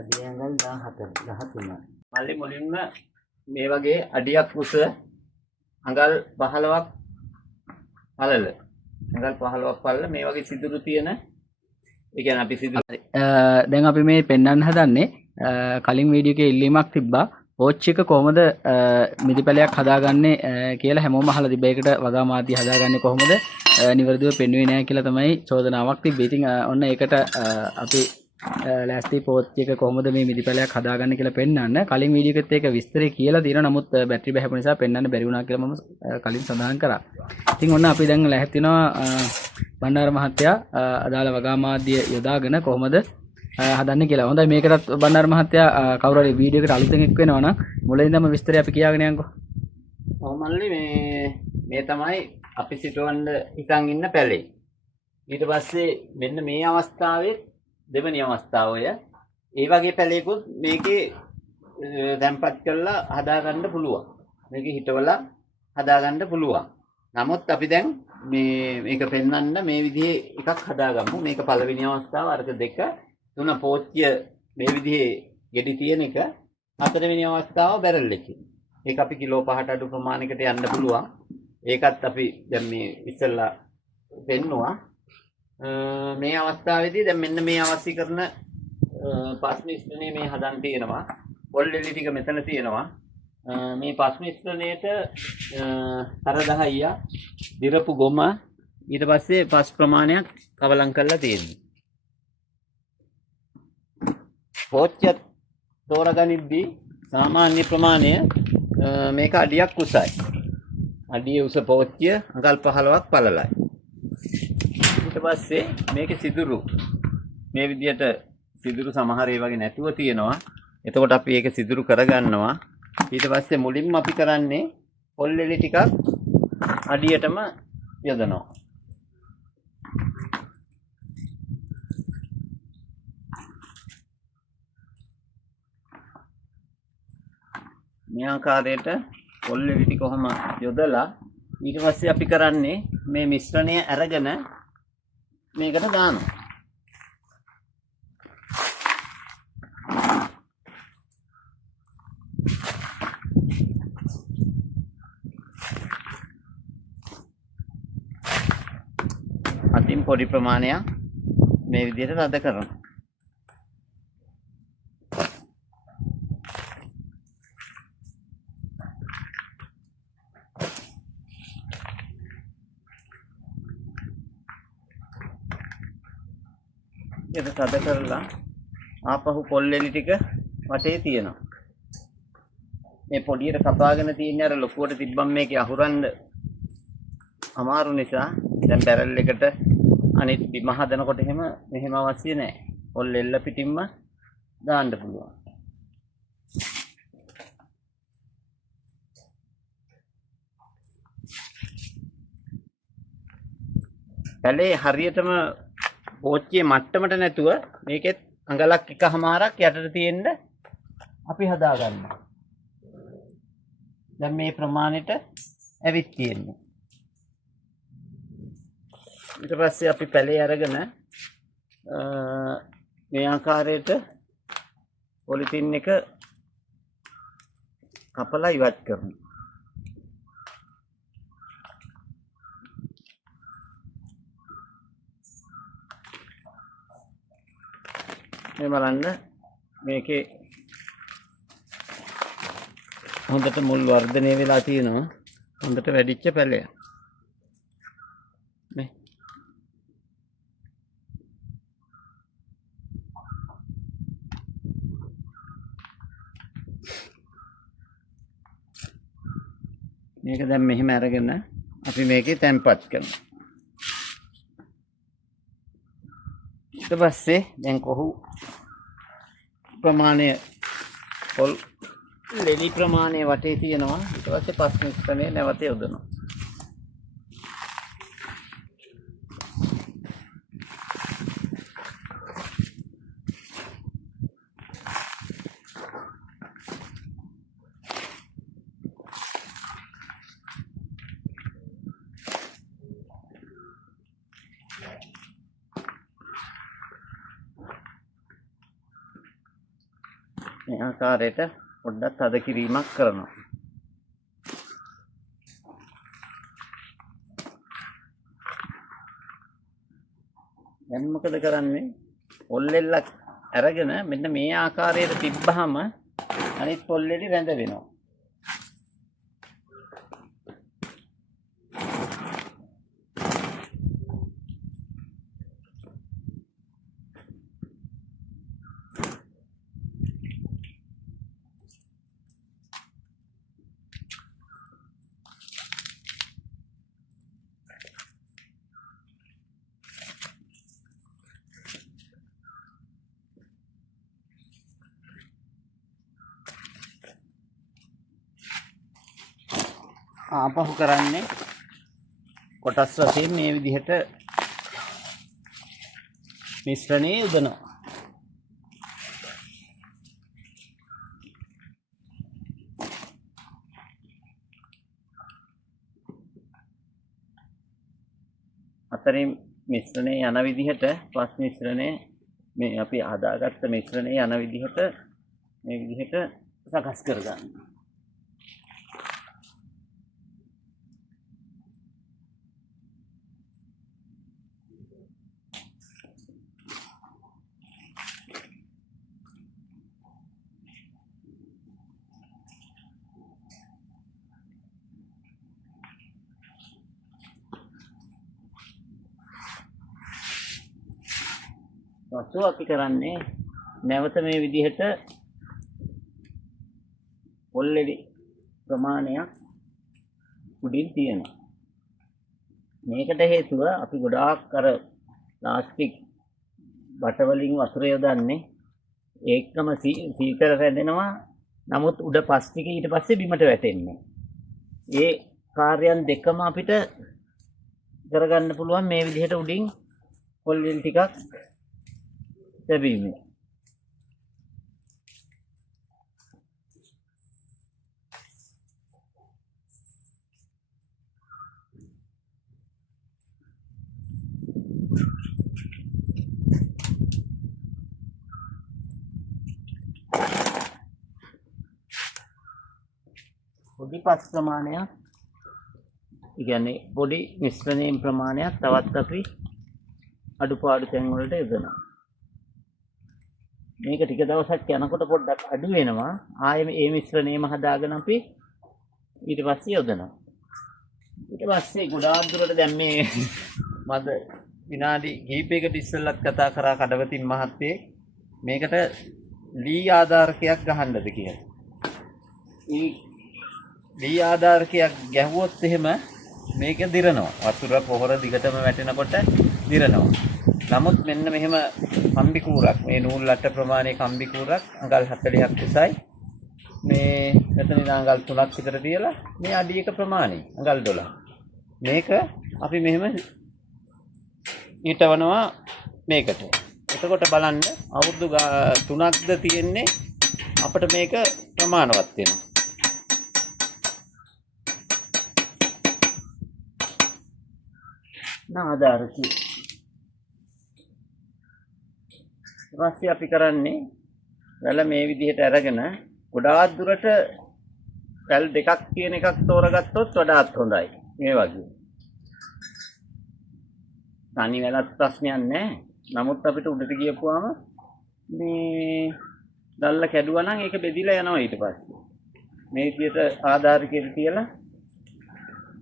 අඩියංගල් 14 13. මල්ලි මුලින්ම මේ වගේ අඩියක් උස අඟල් 15ක් පළල. අඟල් 15ක් පළල මේ වගේ සිදුරු තියෙන ඒ කියන්නේ අපි සිදුරු දැන් අපි මේ පෙන්වන්න හදන්නේ කලින් වීඩියෝ එකේ ඉල්ලීමක් තිබ්බා පෝච් එක කොහොමද මිදිපැලයක් හදාගන්නේ කියලා හැමෝම අහලා තිබ්බා. ඒකට වගා මාධ්‍ය හදාගන්නේ කොහොමද නිවැරදිව පෙන්වුවේ නැහැ කියලා තමයි චෝදනාවක් තිබ්බේ. ඉතින් ඔන්න ඒකට අපි ලෑස්ති පෝච් එක කොහොමද මේ මිදිපැලයක් හදාගන්නේ කියලා පෙන්වන්න. කලින් වීඩියෝ එකෙත් ඒක විස්තරේ කියලා තියෙනවා. නමුත් බැටරි බහැපු නිසා පෙන්වන්න බැරි වුණා කියලා මම කලින් සඳහන් කරා. ඉතින් ඔන්න අපි දැන් ලැහැත් වෙනවා බණ්ඩාර මහත්තයා අදාළ වගා මාධ්‍ය යොදාගෙන කොහොමද හදන්නේ කියලා. හොඳයි මේකටත් බණ්ඩාර මහත්තයා කවුරු හරි වීඩියෝ එකට අලුතෙන් එක් වෙනවා නම් මුලින්දම විස්තරය අපි කියාගෙන යන්කෝ. කොහොමල්ලි මේ තමයි අපි සිටවන්න හිතන් ඉන්න පැලේ. ඊට පස්සේ මෙන්න මේ අවස්ථාවේ දෙවෙනි අවස්ථාව ඔය. ඒ වගේ පැලයකුත් මේකේ තැම්පත් කරලා හදාගන්න පුළුවන්. මේකේ හිටවලා හදාගන්න පුළුවන්. නමුත් අපි දැන් මේක පෙන්වන්න මේ විදිහේ එකක් හදාගමු. මේක පළවෙනි අවස්ථාව, අරක දෙක, තුන පෝච්චිය මේ විදිහේ ගෙඩි තියෙන එක, හතරවෙනි අවස්ථාව බැරල් එකකින්. ඒක අපි කිලෝ 5ට අඩු ප්‍රමාණයකට යන්න පුළුවන්. ඒකත් අපි දැන් මේ ඉස්සෙල්ලා පෙන්නුවා. මේ අවස්ථාවේදී දැන් මෙන්න මේ අවශ්‍ය කරන පස් මිශ්‍රණය මේ හදන් තියෙනවා. පොල් එලි ටික මෙතන තියෙනවා. මේ පස් මිශ්‍රණයට අර 10ක් දිරපු ගොම ඊට පස්සේ පස් ප්‍රමාණයක් කවලම් කරලා තියෙනවා. පෝච්චිය තෝරගනිද්දී සාමාන්‍ය ප්‍රමාණය මේක අඩියක් උසයි. අඩිය උස පෝච්චිය අඟල් 15ක් පළලයි. ඊට පස්සේ මේකේ සිදුරු මේ විදිහට සිදුරු සමහර ඒ වගේ නැතුව තියෙනවා. එතකොට අපි ඒක සිදුරු කරගන්නවා. ඊට පස්සේ මුලින්ම අපි කරන්නේ පොල් එලි ටිකක් අඩියටම යොදනවා. මේ ආකාරයට පොල් එලි ටික කොහොම යොදලා ඊට පස්සේ අපි කරන්නේ මේ මිශ්‍රණය අරගෙන මේකට දානවා. අතින් පොඩි ප්‍රමාණයක් මේ විදිහට රද කරනවා. ඒක තද කරලා ආපහු පොල් එලි ටික වටේ තියෙනවා. මේ පොඩියට කපාගෙන තියෙන අර ලොකුවට තිබ්බම මේකේ අහුරන්න අමාරු නිසා දැන් බැරල් එකට අනිත් බිම හදනකොට මෙහෙම අවශ්‍ය නැහැ. පොල් එල්ල පිටින්ම දාන්න පුළුවන්. පැලේ හරියටම පෝච්චියේ මට්ටමට නැතුව මේකෙත් අඟලක් එකමාරක් යටට තියෙන්න අපි හදාගන්නවා. දැන් මේ ප්‍රමාණයට ඇවිත් තියෙනවා. ඊට පස්සේ අපි පැලේ අරගෙන මේ ආකාරයට පොලිතින් එක කපලා ඉවත් කරනවා. මේ බලන්න මේකේ හොඳට මුල් වර්ධනය වෙලා තියෙනවා. හොඳට වැඩිච්ච පැලයක්. නේ මේක දැන් මෙහෙම අරගෙන අපි මේකේ තැම්පත් කරනවා. ඊට පස්සේ දැන් කොහු ප්‍රමාණය පොල් ලෙලි ප්‍රමාණය වටේ තියෙනවා. ඊට පස්සේ පස් මිශ්‍රණය නැවත යොදනවා. මේ ආකාරයට පොඩ්ඩක් තද කිරීමක් කරනවා. දැන් මොකද කරන්නේ? පොල්ලෙල්ලක් අරගෙන මෙන්න මේ ආකාරයට තිබ්බහම අනිත් පොල්ලෙලි රැඳ වෙනවා. ආපහු කරන්නේ කොටස් වශයෙන් මේ විදිහට මිශ්‍රණය යොදනවා. අතරින් මිශ්‍රණය යන විදිහට පස් මිශ්‍රණය මේ අපි හදාගත්ත මිශ්‍රණය යන විදිහට මේ විදිහට සකස් කරගන්න. පසු අපි කරන්නේ නැවත මේ විදිහට පොල්ලෙඩි ප්‍රමාණයක් උඩින් තියෙනවා. මේකට හේතුව අපි ගොඩාක් අර ප්ලාස්ටික් බට වලින් වතුර යොදන්නේ ඒකම සීතල රැඳෙනවා. නමුත් උඩ පස් ටික ඊට පස්සේ බිමට වැටෙන්නේ. ඒ කාර්යයන් දෙකම අපිට කරගන්න පුළුවන් මේ විදිහට උඩින් පොල්ලෙඩි ටිකක් තැබීමෙන්. පොඩි පස් ප්‍රමාණයක්, ඒ කියන්නේ පොඩි මිශ්‍රණයෙන් ප්‍රමාණයක් තවත් අපි අඩුපාඩු තැන් වලට යොදනවා. මේක ටික දවසක් යනකොට පොඩ්ඩක් අඩු වෙනවා. ආයෙ මේ මිශ්‍රණයම හදාගෙන අපි ඊට පස්සේ යොදනවා. ඊට පස්සේ ගොඩාක් දුරට දැන් මේ මද විනාඩි කිහිපයකට ඉස්සෙල්ලත් කතා කරා කඩවතින් මහත්තයෙක් මේකට ලී ආධාරකයක් ගහන්නද කියලා. ඒ ලී ආධාරකයක් ගැහුවොත් එහෙම මේක දිරනවා. වතුර පොහොර දිගටම වැටෙනකොට දිරනවා. නමුත් මෙන්න මෙහෙම කම්බි කූරක්, මේ නූල් අට ප්‍රමාණයේ කම්බි කූරක් අඟල් 40ක් උසයි. මේ මෙතන ඉඳන් අඟල් 3ක් විතර තියලා මේ අඩි එක ප්‍රමාණය අඟල් 12. මේක අපි මෙහෙම ඊටවනවා මේකට. එතකොට බලන්න අවුරුදු 3ක්ද තියෙන්නේ අපිට මේක ප්‍රමාණවත් වෙනවා. නාදාරකී ඊපස්සේ අපි කරන්නේ වැල මේ විදිහට අරගෙන ගොඩාක් දුරට වැල් දෙකක් තියෙන එකක් තෝරගත්තොත් වඩාත් හොඳයි. මේ වගේ. තනි වැලක් ප්‍රශ්නයක් නැහැ. නමුත් අපිට උඩට ගියපුවාම මේ දැල්ල කැඩුවා නම් ඒක බෙදිලා යනවා ඊට පස්සේ. මේ විදිහට ආධාරකයට තියලා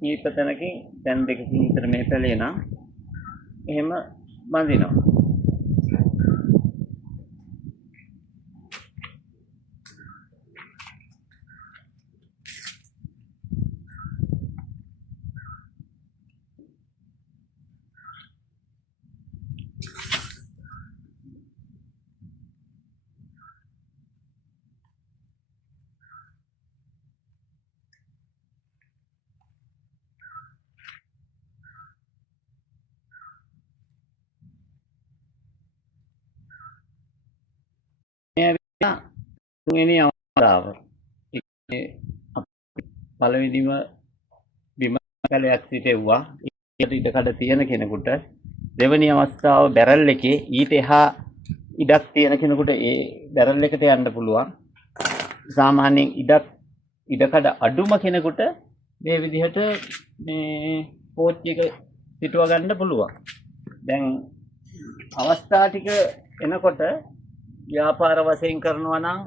කීප තැනකින් දැන් දෙකකින් විතර මේ පැලේ නම් එහෙම බඳිනවා. තුන්වෙනි අවස්ථාව. පළවෙනිම බිම කැලයක් සිටෙව්වා. ඊට ඉඩකඩ තියෙන කෙනෙකුට දෙවෙනි අවස්ථාව බැරල් එකේ ඊට එහා ඉඩක් තියෙන කෙනෙකුට ඒ බැරල් එකට යන්න පුළුවන්. සාමාන්‍යයෙන් ඉඩකඩ අඩුම කෙනෙකුට මේ විදිහට මේ පෝච්චි එක සිටුව ගන්න පුළුවන්. දැන් අවස්ථා ටික එනකොට ව්‍යාපාර වශයෙන් කරනවා නම්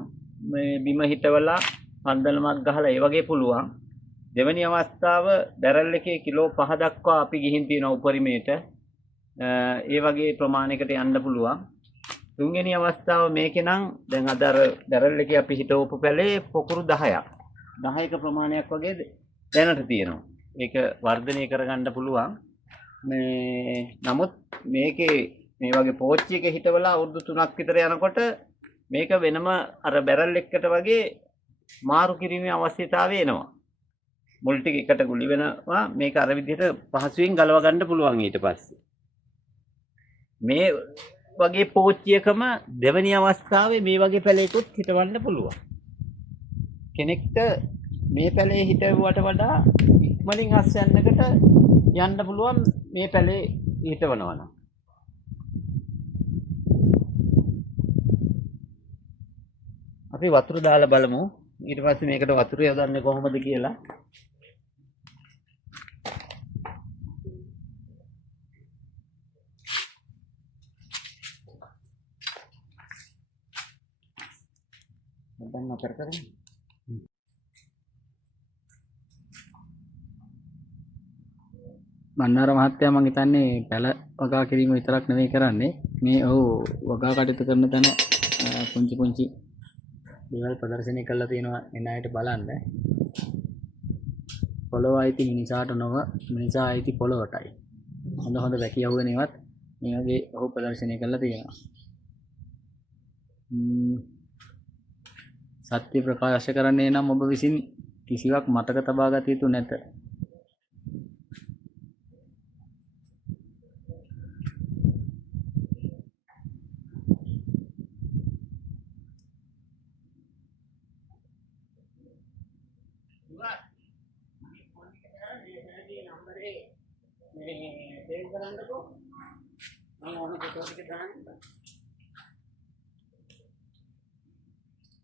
මේ බිම හිටවලා පන්දලමක් ගහලා ඒ වගේ පුළුවන්. දෙවෙනි අවස්ථාව බැරල් එකේ කිලෝ 5 දක්වා අපි ගිහින් තියෙන උපරිමයට ඒ වගේ ප්‍රමාණයකට යන්න පුළුවන්. තුන්වෙනි අවස්ථාව මේකේ නම් දැන් අද අර බැරල් එකේ අපි හිටවපු පැලේ පොකුරු 10ක් 10ක ප්‍රමාණයක් වගේ දැනට තියෙනවා. ඒක වර්ධනය කරගන්න පුළුවන්. මේ නමුත් මේකේ මේ වගේ පෝච්චි එක හිටවලා අවුරුදු 3ක් විතර යනකොට මේක වෙනම අර බැරල් එකකට වගේ මාරු කිරීමේ අවශ්‍යතාවය එනවා. මුල් ටික එකට ගුලි වෙනවා. මේක අර විදිහට පහසුවෙන් ගලව ගන්න පුළුවන් ඊට පස්සේ. මේ වගේ පෝච්චියකම දෙවෙනි අවස්ථාවේ මේ වගේ පැලයකට හිටවන්න පුළුවන්. කෙනෙක්ට මේ පැලේ හිටවුවට වඩා ඉක්මනින් හස් යන්නකට යන්න පුළුවන් මේ පැලේ හිටවනවා නම්. අපි වතුර දාලා බලමු. ඊට පස්සේ මේකට වතුර යොදන්නේ කොහොමද කියලා. දැන් නතර කරමු. මන්නාර මහත්තයා මම හිතන්නේ පැල වගා කිරීම විතරක් නෙවෙයි කරන්නේ මේ වගා කටයුතු කරන තැන පුංචි පුංචි දේවල් ප්‍රදර්ශනය කරලා තියෙනවා එන අයට බලන්න. පොළොව අයිති මිනිසාට නොව මිනිසා අයිති පොළොවටයි. හොඳ හොඳ වැකිය අහුවෙනේවත් මේ වගේ ඔහු ප්‍රදර්ශනය කරලා තියෙනවා. සත්‍ය ප්‍රකාශ කරන්නේ නම් ඔබ විසින් කිසිවක් මතක තබා ගත යුතු නැත.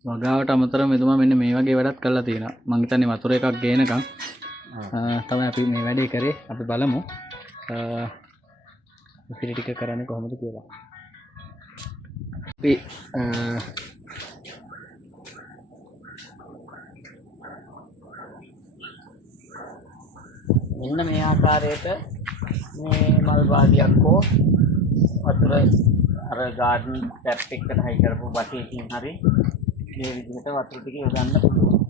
වගාවට අමතරව මෙතුමා මෙන්න මේ වගේ වැඩක් කරලා තියෙනවා. මම හිතන්නේ වතුර එකක් ගේනකම් තමයි අපි මේ වැඩේ කරේ. අපි බලමු ඉතිරි ටික කරන්නේ කොහොමද කියලා. අපි මෙන්න මේ ආකාරයට මේ මල් වාදියක් හෝ වතුර අර ගාඩන් ටැප් එකකට හයි කරපු බකේකින් හරි මේ විදිහට වතුර ටික යොදන්න පුළුවන්.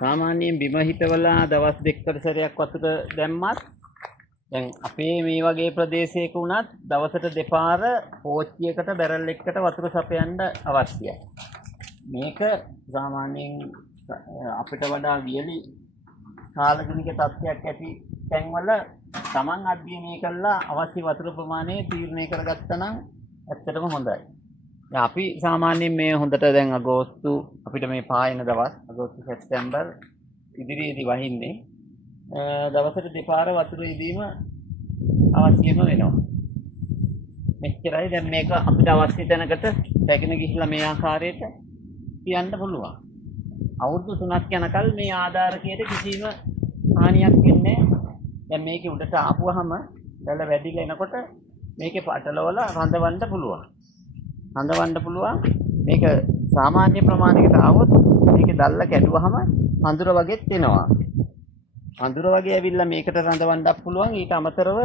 සාමාන්‍යයෙන් බිම හිටවලා දවස් දෙකකට සැරයක් වතුර දැම්මත් දැන් අපේ මේ වගේ ප්‍රදේශයක වුණත් දවසට දෙපාර පෝච්චියකට බැරල් එකකට වතුර සපයන්න අවශ්‍යයි. මේක සාමාන්‍යයෙන් අපිට වඩා වියලි කාලගුණික තත්ත්වයක් ඇති තැන්වල Taman අධ්‍යයනය කළා අවශ්‍ය වතුර ප්‍රමාණය තීරණය කරගත්තා නම් ඇත්තටම හොඳයි. දැන් අපි සාමාන්‍යයෙන් මේ හොඳට දැන් අගෝස්තු අපිට මේ පායන දවස් අගෝස්තු සැප්තැම්බර් ඉදිරියේදී වහින්නේ දවසට දෙපාර වතුර ඉදීම අවශ්‍යම වෙනවා. මෙච්චරයි. දැන් මේක අපිට අවශ්‍ය තැනකට පැගෙන ගිහිල්ලා මේ ආකාරයට තියන්න පුළුවන්. අවුරුදු 3ක් යනකල් මේ ආධාරකයට කිසිම හානියක් වෙන්නේ නැහැ. දැන් මේකේ උඩට ආපුවාම දැල වැඩිලා එනකොට මේකේ පටලවලා රඳවන්න පුළුවන්. මේක සාමාන්‍ය ප්‍රමාණයකට ආවොත් මේකේ දැල්ල කැඩුවාම අඳුර වගේත් එනවා. අඳුර වගේ ඇවිල්ලා මේකට රඳවන්නත් පුළුවන්. ඊට අමතරව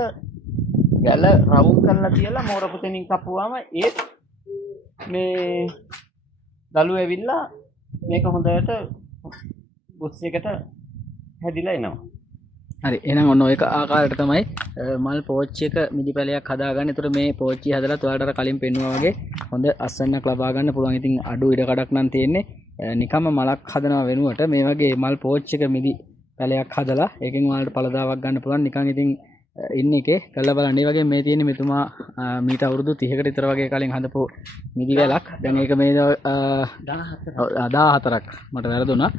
ගැල රවුම් කරලා තියලා මෝරපු තැනින් කපුවාම ඒත් මේ දළු ඇවිල්ලා මේක හොඳට බුස් එකට හැදිලා එනවා. හරි. එහෙනම් ඔන්න ඔය ආකාරයට තමයි මල් පෝච්චි එක මිදිපැලයක් හදාගන්න. ඒතර මේ පෝච්චිය හදලා ඔයාලට අර කලින් පෙන්නුවා වගේ හොඳ අස්සන්නක් ලබා ගන්න පුළුවන්. ඉතින් අඩු ඉඩ කඩක් නම් තියෙන්නේ. නිකම්ම මලක් හදනවා වෙනුවට මේ වගේ මල් පෝච්චි එක මිදි පැලයක් හදලා ඒකෙන් ඔයාලට පළදාවක් ගන්න පුළුවන්. නිකන් ඉතින් ඉන්නේ එකේ කළා බලන්න. ඒ වගේ මේ තියෙන මෙතුමා මීට අවුරුදු 30කට විතර වගේ කලින් හදපු මිදි වැලක්. දැන් ඒක මේ 14ක් මට වැරදුනා.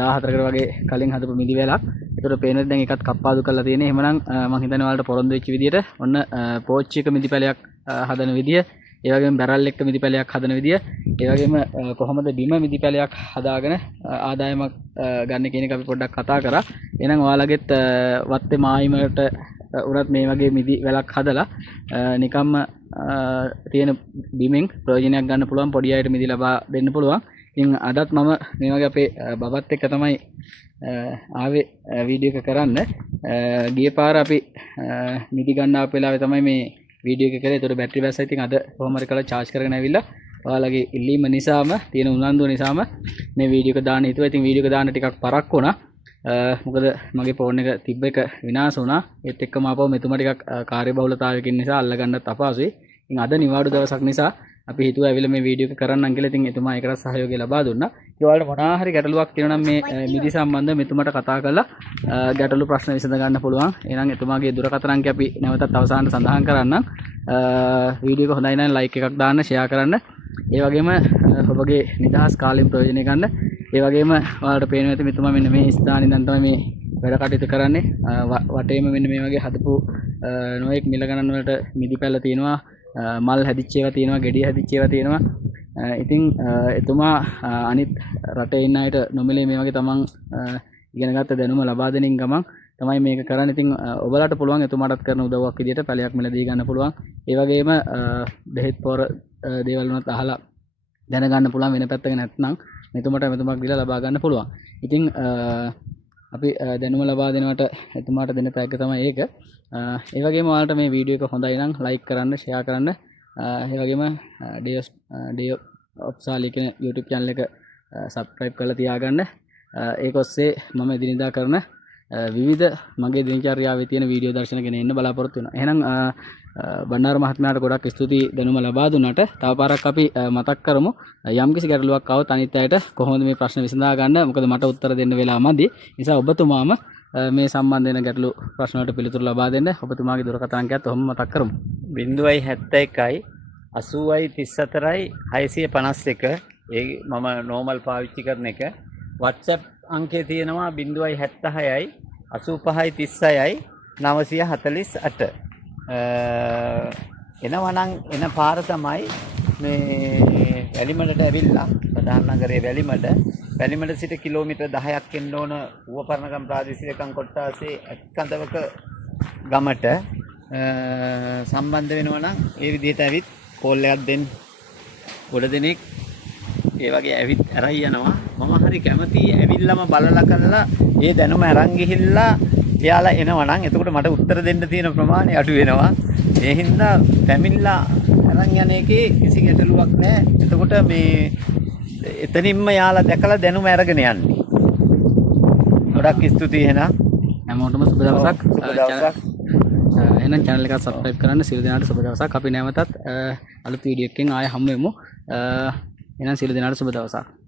14කට වගේ කලින් හදපු මිදි වැලක්. ඒතර පේනද දැන් එකත් කප්පාදු කරලා තියෙන්නේ. එහෙමනම් මම හිතන්නේ ඔයාලට පොරොන්දු වෙච්ච විදියට ඔන්න පෝච්චි එක මිදි පැලයක් හදන විදිය, ඒ වගේම බැරල් එක්ක මිදි පැලයක් හදන විදිය, ඒ වගේම කොහොමද බිම මිදි පැලයක් හදාගෙන ආදායමක් ගන්න කියන එක අපි පොඩ්ඩක් කතා කරා. එහෙනම් ඔයාලගෙත් වත්තේ මායිමකට උනත් මේ වගේ මිදි වැලක් හදලා නිකම්ම තියෙන බිමෙන් ප්‍රයෝජනයක් ගන්න පුළුවන්, පොඩි අයට මිදි ලබා දෙන්න පුළුවන්. ඉතින් අදත් මම මේ වගේ අපේ බබත් එක්ක තමයි ආවේ වීඩියෝ එක කරන්න. ගිය පාර අපි මිදි ගන්න ආපු වෙලාවේ තමයි මේ වීඩියෝ එක කරේ. ඒතකොට බැටරි බැස්සා. ඉතින් අද කොහොම හරි කරලා charge කරගෙන ඇවිල්ලා ඔයාලගේ ඉල්ලීම නිසාම තියෙන උනන්දුව නිසාම මේ වීඩියෝ එක දාන්න හිතුවා. ඉතින් වීඩියෝ එක දාන්න ටිකක් පරක් වුණා. මොකද මගේ ෆෝන් එක තිබ්බ එක විනාශ වුණා. ඒත් එක්කම ආපහු මෙතුමා ටිකක් කාර්යබහුලතාවයකින් නිසා අල්ලගන්නත් අපහසුයි. ඉතින් අද නිවාඩු දවසක් නිසා අපි හිතුවා ඇවිල්ලා මේ වීඩියෝ එක කරන්නම් කියලා. ඉතින් එතුමා ඒකට සහයෝගය ලබා දුන්නා. ඉතින් ඔයාලට මොනවා හරි ගැටලුවක් තියෙනවා නම් මේ මිදි සම්බන්ධව මෙතුමාට කතා කරලා ගැටලු ප්‍රශ්න විසඳ ගන්න පුළුවන්. එහෙනම් එතුමාගේ දුරකථන අංකය අපි නැවතත් අවසානට සඳහන් කරන්නම්. වීඩියෝ එක හොඳයි නම් ලයික් එකක් දාන්න, ෂෙයා කරන්න. ඒ වගේම ඔබගේ නිදහස් කාලයෙන් ප්‍රයෝජනය ගන්න. ඒ වගේම ඔයාලට පේනවා ඇති මෙතුමා මෙන්න මේ ස්ථානේ ඉඳන් තමයි මේ වැඩ කටයුතු කරන්නේ. වටේම මෙන්න මේ වගේ හදපු නොයෙක් මිල ගණන් වලට මිදි පැල තියෙනවා, මල් හැදිච්ච ඒවා තියෙනවා, ගෙඩිය හැදිච්ච ඒවා තියෙනවා. ඉතින් එතුමා අනිත් රටේ ඉන්න අයට නොමිලේ මේ වගේ තමන් ඉගෙන ගත්ත දැනුම ලබා දෙනින් ගමන් තමයි මේක කරන්නේ. ඉතින් ඔයාලට පුළුවන් එතුමාටත් කරන උදව්වක් විදියට පැලයක් මිලදී ගන්න පුළුවන්. ඒ වගේම බෙහෙත් පොර දේවල් වුණත් අහලා දැනගන්න පුළුවන්. වෙන පැත්තක නැත්නම් මෙතුමාට ගිහලා ලබා ගන්න පුළුවන්. ඉතින් අපි දැනුම ලබා දෙනවට එතුමාට දෙන තෑග්ග තමයි ඒක. ඒ වගේම ඔයාලට මේ වීඩියෝ එක හොඳයි නම් ලයික් කරන්න, ෂෙයා කරන්න. ඒ වගේම ඩේ ඔෆ් සාලි කියන YouTube channel එක subscribe කරලා තියාගන්න. ඒක ඔස්සේ මම එදිනෙදා කරන විවිධ මගේ දිනචර්යාවේ තියෙන වීඩියෝ දර්ශන ගෙන එන්න බලාපොරොත්තු වෙනවා. එහෙනම් බණ්ඩාර මහත්මයාට ගොඩක් ස්තුතියි දැනුම ලබා දුන්නට. තව පාරක් අපි මතක් කරමු යම්කිසි ගැටලුවක් આવොත් අනිත් අයට කොහොමද මේ ප්‍රශ්න විසඳා ගන්න. මොකද මට උත්තර දෙන්න වෙලා මදි. නිසා ඔබතුමාම මේ සම්බන්ධ වෙන ගැටලු ප්‍රශ්න වලට පිළිතුරු ලබා දෙන්න. ඔබතුමාගේ දුරකථන අංකයත් ඔහොම මතක් කරමු. 071යි 80යි 34යි 651. ඒ මම නෝමල් පාවිච්චි කරන එක. WhatsApp අංකය තියෙනවා 076යි 85යි 36යි 948. එනවනම් එන පාර තමයි මේ වැලිමඩට ඇවිල්ලා ප්‍රධාන නගරයේ වැලිමඩ සිට කිලෝමීටර් 10ක් එන්න ඕන ඌවපරණගම් ප්‍රාදේශීය කොට්ටාසේ ඇත්කඳවක ගමට සම්බන්ධ වෙනවා නම් ඒ විදිහට ඇවිත් කෝල් එකක් දෙන්න. ගොඩ දෙනෙක් ඒ වගේ ඇවිත් අරයි යනවා. මම හරි කැමතියි ඇවිල්ලාම බලලා කරලා ඒ දැනුම අරන් ගිහිල්ලා එයාලා එනවා නම් එතකොට මට උත්තර දෙන්න තියෙන ප්‍රමාණය අඩු වෙනවා. ඒ හින්දා පැමිණලා අරන් යන එකේ කිසි ගැටලුවක් නැහැ. එතකොට මේ එතනින්ම යාලා දැකලා දැනුම අරගෙන යන්නේ. ගොඩක් ස්තුතියි එහෙනම්. හැමෝටම සුබ දවසක්. එහෙනම් channel එක subscribe කරන්න. සියලු දෙනාට සුබ දවසක්. අපි නැවතත් අලුත් වීඩියෝ එකකින් ආයෙ හමු වෙමු. එහෙනම් සියලු දෙනාට සුබ දවසක්.